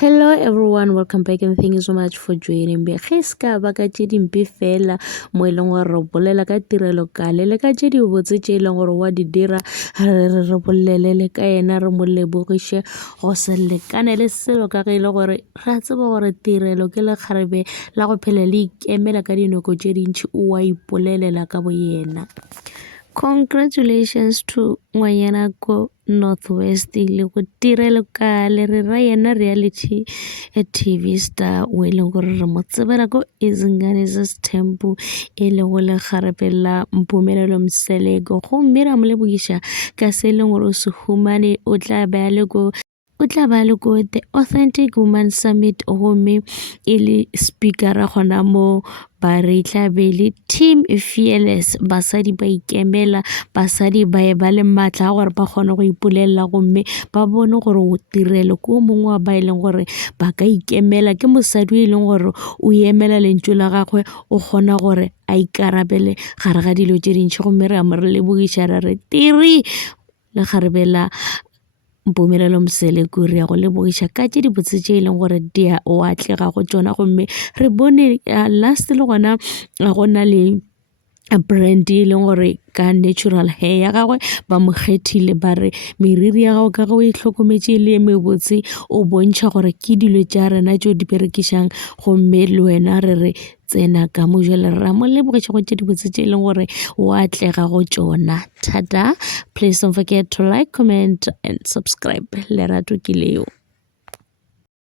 Hello everyone, welcome back and thank you so much for joining me. Ge ska ba ka tše dimpe fela mo e leng gore re bolela ka tirelo kale le ka tše di botse tše e leng gore wa di dira re bolele le ka ena re mo lebogiše go se lekane le selo ka ge e le gore ra tseba gore tirelo ke lekgarebe la go phela le ikemela ka dinako tše dintši o a ipolelela ka bo yena. Congratulations to ngwanyana ko Northwest le go tirelo ka le re ra yena reality TV star o e leng gore re mo tsebela ko Izingane Temple e le go le kgarepela Mpumelelo Mseleko go mme ra mo lebogiša ka se leng gore o se humane o tla ba le ko The Authentic Woman Summit gomme e le speaker gona mo ba re tlabele Team Fearless basadi ba ikemela basadi ba e ba le maatla gore ba kgone go ipolelela gomme ba bone gore o tirelo ko mongwe wa ba e leng gore ba ka ikemela ke mosadi e leng gore o emela lentswe la gagwe o kgona gore a ikarabele gare ga dilo tše dintšhi gomme re a mo re lebogiša ra re tiri le kgarebela Mpumelelo Mseleko re ya go lebogiša ka tše di botse tše e leng gore di o atlega go tšona gomme re bone last le gona go na le brand e leng gore ka natural hair ya gagwe ba mo kgethile ba re meriri ya gago ka go e hlokometše le mebotse o bontšha gore ke dilo tša rena tšeo di berekišang gomme le wena re re tsena ka mo jwale ra mo lebogiša go tše di botse tše e leng gore o atlega go tšona. Tada, please don't forget to like, comment and subscribe. Lerato ke leo.